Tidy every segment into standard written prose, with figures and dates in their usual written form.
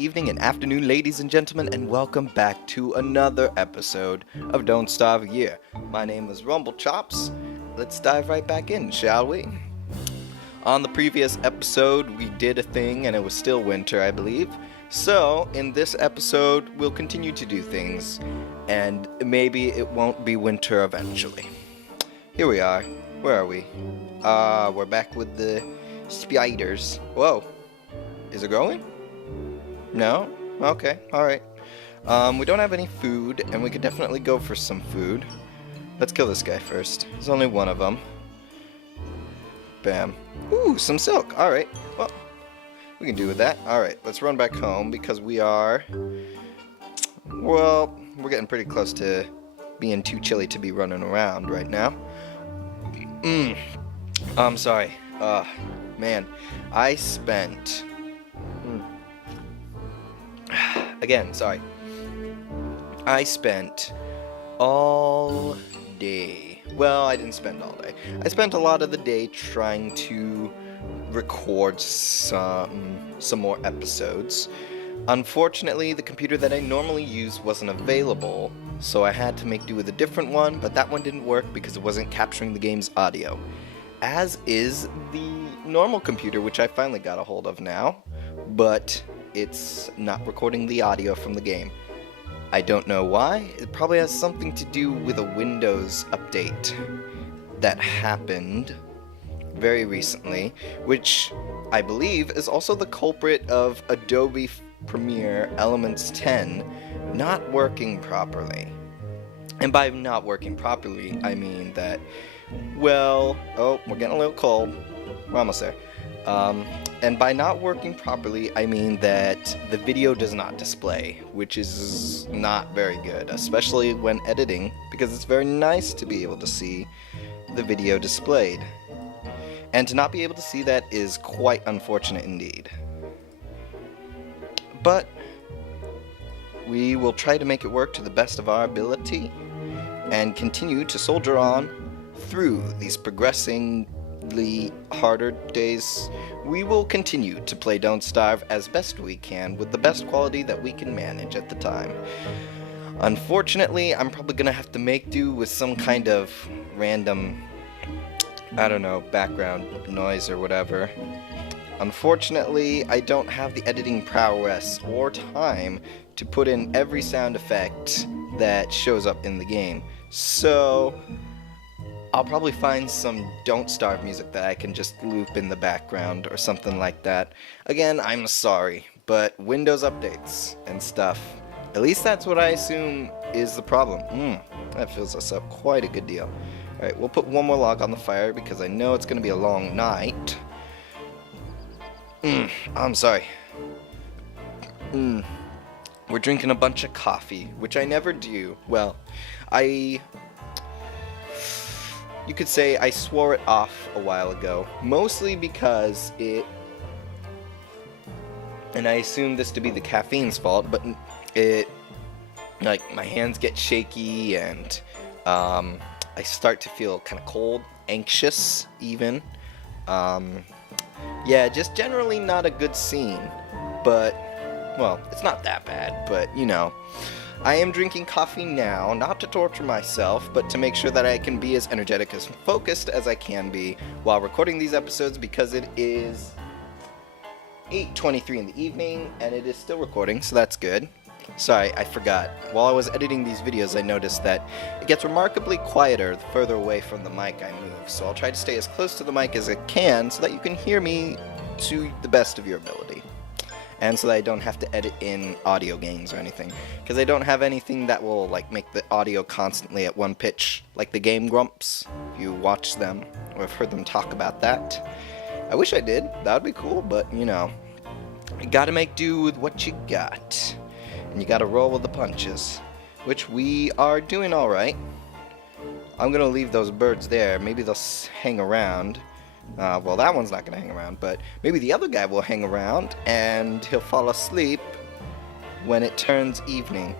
evening, and afternoon, ladies and gentlemen, and welcome back to another episode of Don't Starve a Year. My name is Rumble Chops. Let's dive right back in, shall we? On the previous episode, we did a thing, and it was still winter, I believe. So, in this episode, we'll continue to do things, and maybe it won't be winter eventually. Here we are. Where are we? We're back with the spiders. Whoa. Is it growing? No? Okay, alright. We don't have any food, and we could definitely go for some food. Let's kill this guy first. There's only one of them. Bam. Ooh, some silk. Alright, well, we can do with that. Alright, let's run back home, because we are... Well, we're getting pretty close to being too chilly to be running around right now. I'm sorry. Man, I spent... Again, sorry. I spent all day. Well, I didn't spend all day. I spent a lot of the day trying to record some more episodes. Unfortunately, the computer that I normally use wasn't available, so I had to make do with a different one, but that one didn't work because it wasn't capturing the game's audio. As is the normal computer, which I finally got a hold of now, but it's not recording the audio from the game. I don't know why. It probably has something to do with a Windows update that happened very recently, which I believe is also the culprit of Adobe Premiere Elements 10 not working properly. And by not working properly, I mean that, well, we're getting a little cold. We're almost there. And by not working properly, I mean that the video does not display, which is not very good, especially when editing, because it's very nice to be able to see the video displayed. And to not be able to see that is quite unfortunate indeed. But we will try to make it work to the best of our ability and continue to soldier on through these progressingly harder days. We will continue to play Don't Starve as best we can with the best quality that we can manage at the time. Unfortunately, I'm probably gonna have to make do with some kind of random, I don't know, background noise or whatever. Unfortunately, I don't have the editing prowess or time to put in every sound effect that shows up in the game. So I'll probably find some Don't Starve music that I can just loop in the background or something like that. Again, I'm sorry, but Windows updates and stuff, at least that's what I assume is the problem. That fills us up quite a good deal. Alright, we'll put one more log on the fire because I know it's going to be a long night. I'm sorry. We're drinking a bunch of coffee, which I never do. Well, you could say I swore it off a while ago, mostly because and I assume this to be the caffeine's fault, but like, my hands get shaky, and I start to feel kind of cold, anxious, even. Yeah, just generally not a good scene, but, well, it's not that bad, but, you know. I am drinking coffee now, not to torture myself, but to make sure that I can be as energetic and focused as I can be while recording these episodes, because it is 8:23 in the evening, and it is still recording, so that's good. Sorry, I forgot. While I was editing these videos, I noticed that it gets remarkably quieter the further away from the mic I move, so I'll try to stay as close to the mic as I can so that you can hear me to the best of your ability. And so that I don't have to edit in audio gains or anything. Because I don't have anything that will, like, make the audio constantly at one pitch, like the Game Grumps, if you watch them or have heard them talk about that. I wish I did. That would be cool, but, you know, you gotta make do with what you got. And you gotta roll with the punches, which we are doing alright. I'm gonna leave those birds there. Maybe they'll hang around. Well, that one's not going to hang around, but maybe the other guy will hang around, and he'll fall asleep when it turns evening.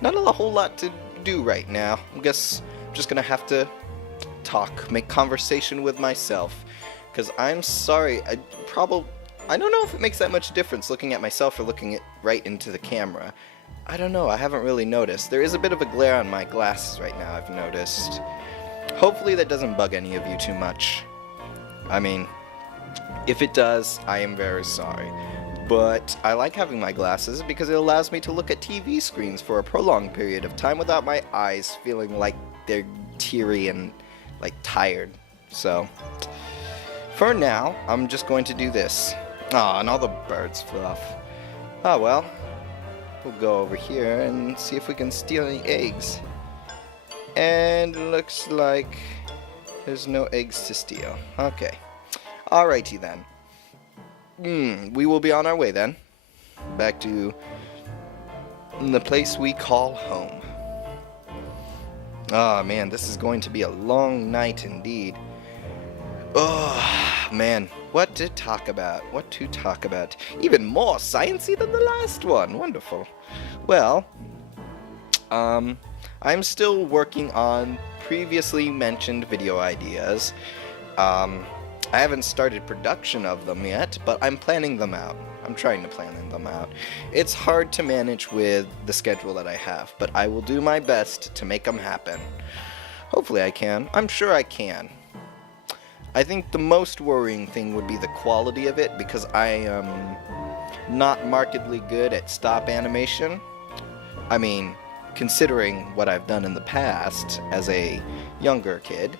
Not a whole lot to do right now. I guess I'm just going to have to talk, make conversation with myself, because I'm sorry, I don't know if it makes that much difference looking at myself or looking right into the camera. I don't know, I haven't really noticed. There is a bit of a glare on my glasses right now, I've noticed. Hopefully that doesn't bug any of you too much. I mean, if it does, I am very sorry. But I like having my glasses because it allows me to look at TV screens for a prolonged period of time without my eyes feeling like they're teary and like tired. So, for now, I'm just going to do this. Aw, and all the birds flew off. Ah, well, we'll go over here and see if we can steal any eggs. And it looks like there's no eggs to steal. Okay. Alrighty then. We will be on our way then. Back to the place we call home. Oh man, this is going to be a long night indeed. Oh man, what to talk about? What to talk about? Even more sciencey than the last one. Wonderful. Well, I'm still working on previously mentioned video ideas. I haven't started production of them yet, but I'm planning them out. I'm trying to plan them out. It's hard to manage with the schedule that I have, but I will do my best to make them happen. Hopefully I can. I'm sure I can. I think the most worrying thing would be the quality of it, because I am not markedly good at stop animation. I mean, considering what I've done in the past as a younger kid,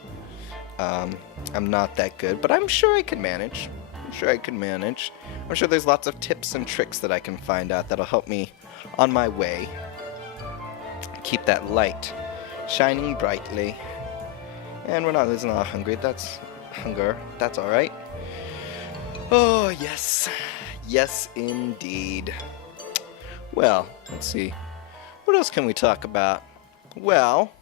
I'm not that good, but I'm sure I can manage. I'm sure there's lots of tips and tricks that I can find out that'll help me on my way. Keep that light shining brightly. And we're not losing our hunger. That's alright. Oh, yes. Yes, indeed. Well, let's see. What else can we talk about? Well,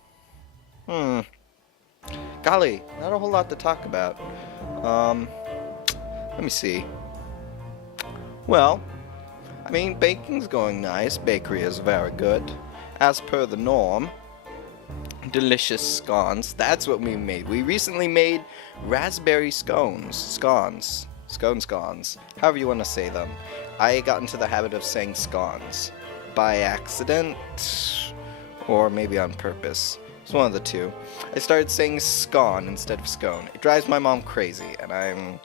golly, not a whole lot to talk about. Let me see. Well, I mean, baking's going nice. Bakery is very good. As per the norm. Delicious scones. That's what we made. We recently made raspberry scones. Scones. However you want to say them. I got into the habit of saying scones. By accident. Or maybe on purpose. It's one of the two. I started saying scone instead of scone. It drives my mom crazy, and I'm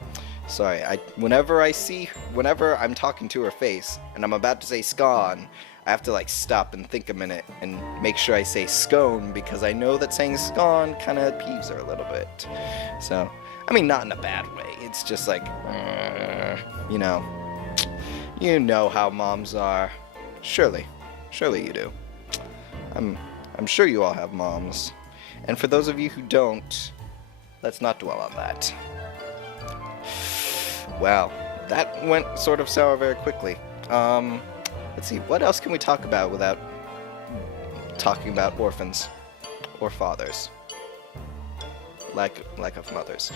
sorry. Whenever I'm talking to her face and I'm about to say scone, I have to like stop and think a minute and make sure I say scone, because I know that saying scone kind of peeves her a little bit. So, I mean, not in a bad way. It's just like, you know how moms are. Surely you do. I'm sure you all have moms. And for those of you who don't, let's not dwell on that. Wow, that went sort of sour very quickly. Let's see, what else can we talk about without talking about orphans or fathers? Lack of mothers.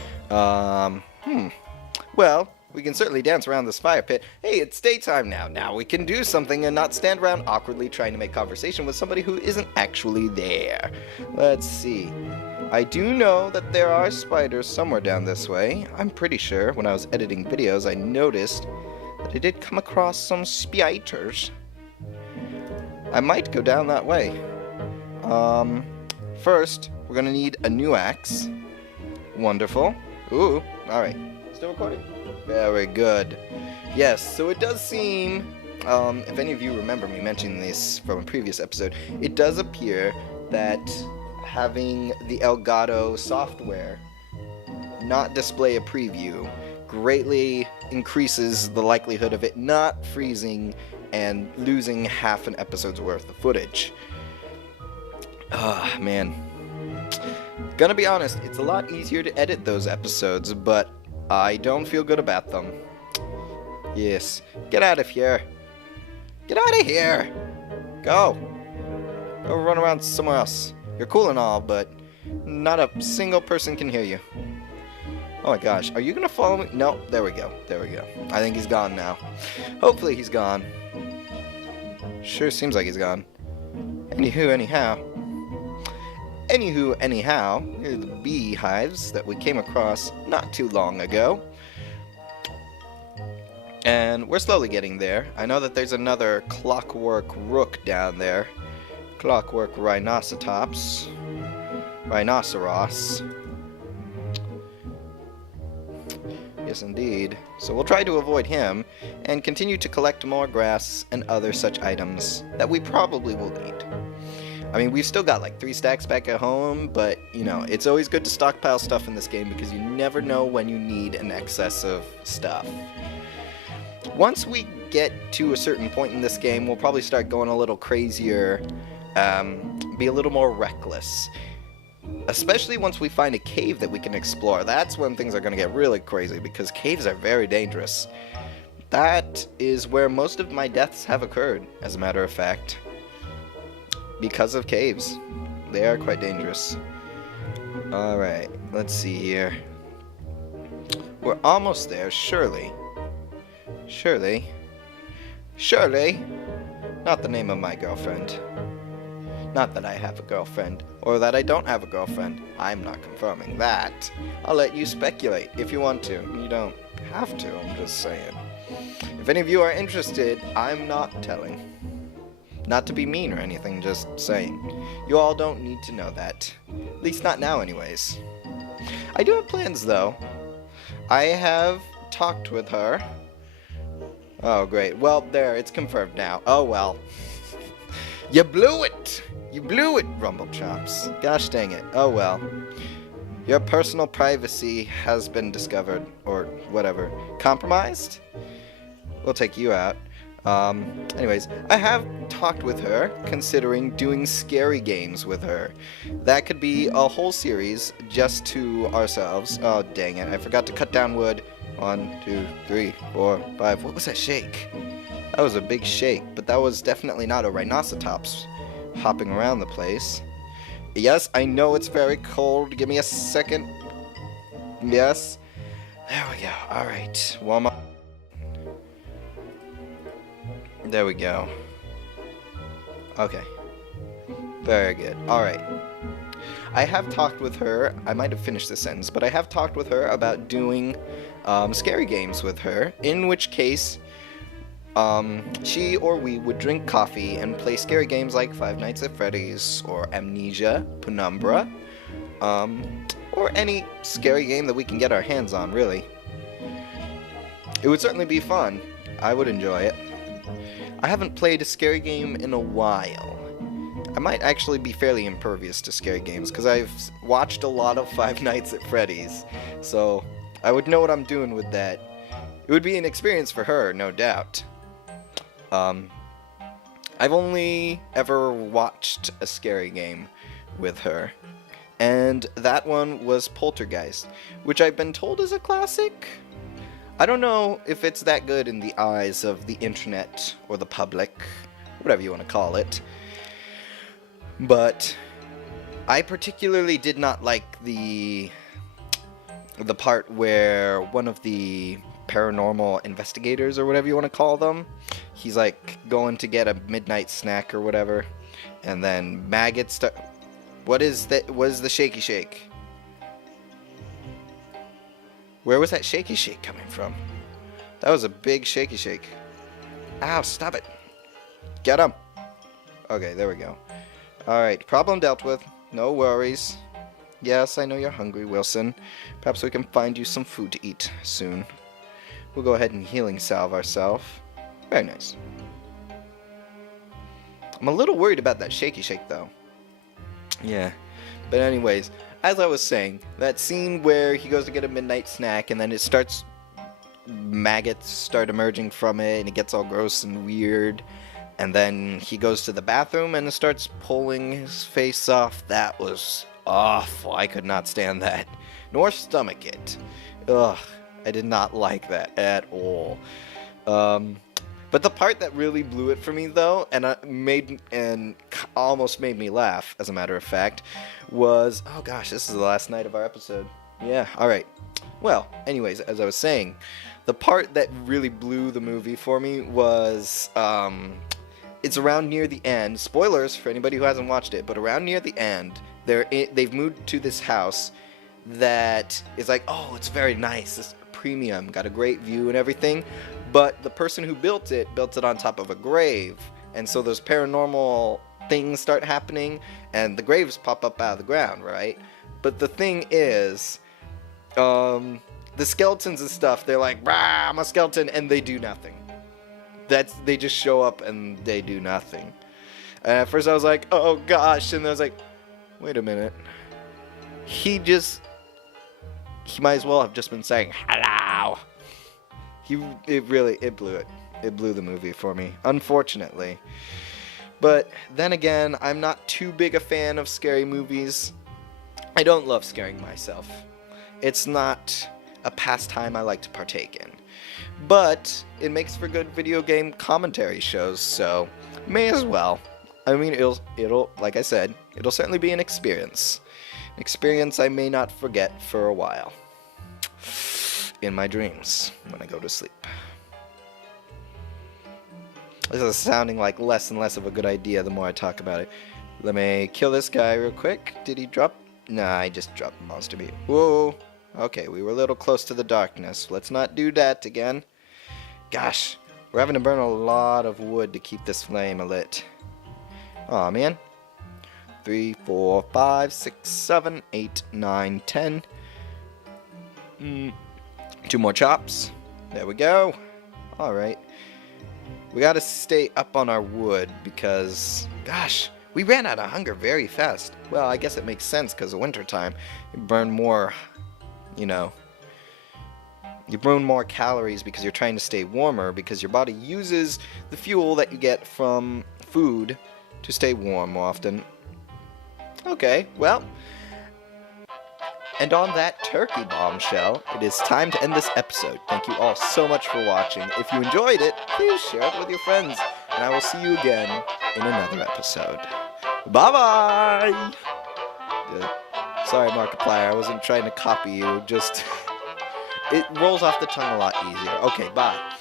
Well, we can certainly dance around this fire pit. Hey, it's daytime now. Now we can do something and not stand around awkwardly trying to make conversation with somebody who isn't actually there. Let's see. I do know that there are spiders somewhere down this way. I'm pretty sure when I was editing videos I noticed that I did come across some spiders. I might go down that way. First, we're gonna need a new axe. Wonderful. Ooh, alright. Still recording? Very good. Yes, so it does seem, if any of you remember me mentioning this from a previous episode, it does appear that having the Elgato software not display a preview greatly increases the likelihood of it not freezing and losing half an episode's worth of footage. Ah, man. Gonna be honest, it's a lot easier to edit those episodes, but I don't feel good about them. Yes. Get out of here. Get out of here! Go! Go run around somewhere else. You're cool and all, but not a single person can hear you. Oh my gosh, are you gonna follow me? No, there we go. I think he's gone now. Hopefully he's gone. Sure seems like he's gone. Anywho, anyhow, here are the beehives that we came across not too long ago. And we're slowly getting there. I know that there's another Clockwork Rook down there. Clockwork Rhinoceros. Yes, indeed. So we'll try to avoid him, and continue to collect more grass and other such items that we probably will need. I mean, we've still got like 3 stacks back at home, but, you know, it's always good to stockpile stuff in this game because you never know when you need an excess of stuff. Once we get to a certain point in this game, we'll probably start going a little crazier, be a little more reckless. Especially once we find a cave that we can explore. That's when things are going to get really crazy, because caves are very dangerous. That is where most of my deaths have occurred, as a matter of fact. Because of caves. They are quite dangerous. Alright, let's see here. We're almost there, surely. Surely. Not the name of my girlfriend. Not that I have a girlfriend, or that I don't have a girlfriend. I'm not confirming that. I'll let you speculate if you want to. You don't have to, I'm just saying. If any of you are interested, I'm not telling. Not to be mean or anything, just saying. You all don't need to know that. At least not now, anyways. I do have plans, though. I have talked with her. Oh, great. Well, there, it's confirmed now. Oh, well. You blew it! You blew it, Rumble Chops. Gosh dang it. Oh, well. Your personal privacy has been discovered, or whatever. Compromised? We'll take you out. Anyways, I have talked with her, considering doing scary games with her. That could be a whole series just to ourselves. Oh, dang it. I forgot to cut down wood. 1, 2, 3, 4, 5. What was that shake? That was a big shake, but that was definitely not a Rhinoceros hopping around the place. Yes, I know it's very cold. Give me a second. Yes. There we go. Alright. Warm up. There we go. Okay. Very good. Alright. I have talked with her. I might have finished this sentence, but I have talked with her about doing scary games with her, in which case she or we would drink coffee and play scary games like Five Nights at Freddy's or Amnesia, Penumbra, or any scary game that we can get our hands on, really. It would certainly be fun. I would enjoy it. I haven't played a scary game in a while. I might actually be fairly impervious to scary games, because I've watched a lot of Five Nights at Freddy's, so I would know what I'm doing with that. It would be an experience for her, no doubt. I've only ever watched a scary game with her, and that one was Poltergeist, which I've been told is a classic. I don't know if it's that good in the eyes of the internet or the public, whatever you want to call it, but I particularly did not like the part where one of the paranormal investigators, or whatever you want to call them, he's like going to get a midnight snack or whatever, and then maggots start. What is that? What is the shaky shake? Where was that shaky shake coming from? That was a big shaky shake. Ow, stop it. Get him. Okay, there we go. Alright, problem dealt with. No worries. Yes, I know you're hungry, Wilson. Perhaps we can find you some food to eat soon. We'll go ahead and healing salve ourselves. Very nice. I'm a little worried about that shaky shake, though. Yeah. But anyways, as I was saying, that scene where he goes to get a midnight snack and then it starts... maggots start emerging from it and it gets all gross and weird. And then he goes to the bathroom and starts pulling his face off. That was awful. I could not stand that. Nor stomach it. Ugh. I did not like that at all. But the part that really blew it for me, though, and almost made me laugh, as a matter of fact, was... Oh gosh, this is the last night of our episode. Yeah, alright. Well, anyways, as I was saying, the part that really blew the movie for me was... it's around near the end. Spoilers for anybody who hasn't watched it, but around near the end, they've moved to this house that is like, oh, it's very nice. This premium, got a great view and everything, but the person who built it on top of a grave, and so those paranormal things start happening, and the graves pop up out of the ground, right? But the thing is, the skeletons and stuff, they're like, "Rah, I'm a skeleton," and they do nothing. They just show up and they do nothing. And at first I was like, oh gosh, and I was like, wait a minute. He might as well have just been saying hello. It blew it. It blew the movie for me, unfortunately. But then again, I'm not too big a fan of scary movies. I don't love scaring myself. It's not a pastime I like to partake in. But it makes for good video game commentary shows, so may as well. I mean, it'll like I said, it'll certainly be an experience. An experience I may not forget for a while. In my dreams, when I go to sleep. This is sounding like less and less of a good idea the more I talk about it. Let me kill this guy real quick. Did he drop? Nah, he just dropped monster meat. Whoa. Okay, we were a little close to the darkness. Let's not do that again. Gosh, we're having to burn a lot of wood to keep this flame lit. Aw, man. 3, 4, 5, 6, 7, 8, 9, 10. 2 more chops. There we go. Alright. We gotta stay up on our wood because, gosh, we ran out of hunger very fast. Well, I guess it makes sense because of wintertime. You burn more, you burn more calories because you're trying to stay warmer because your body uses the fuel that you get from food to stay warm more often. Okay, well, and on that turkey bombshell, it is time to end this episode. Thank you all so much for watching. If you enjoyed it, please share it with your friends, and I will see you again in another episode. Bye-bye! Sorry, Markiplier, I wasn't trying to copy you, just... It rolls off the tongue a lot easier. Okay, bye.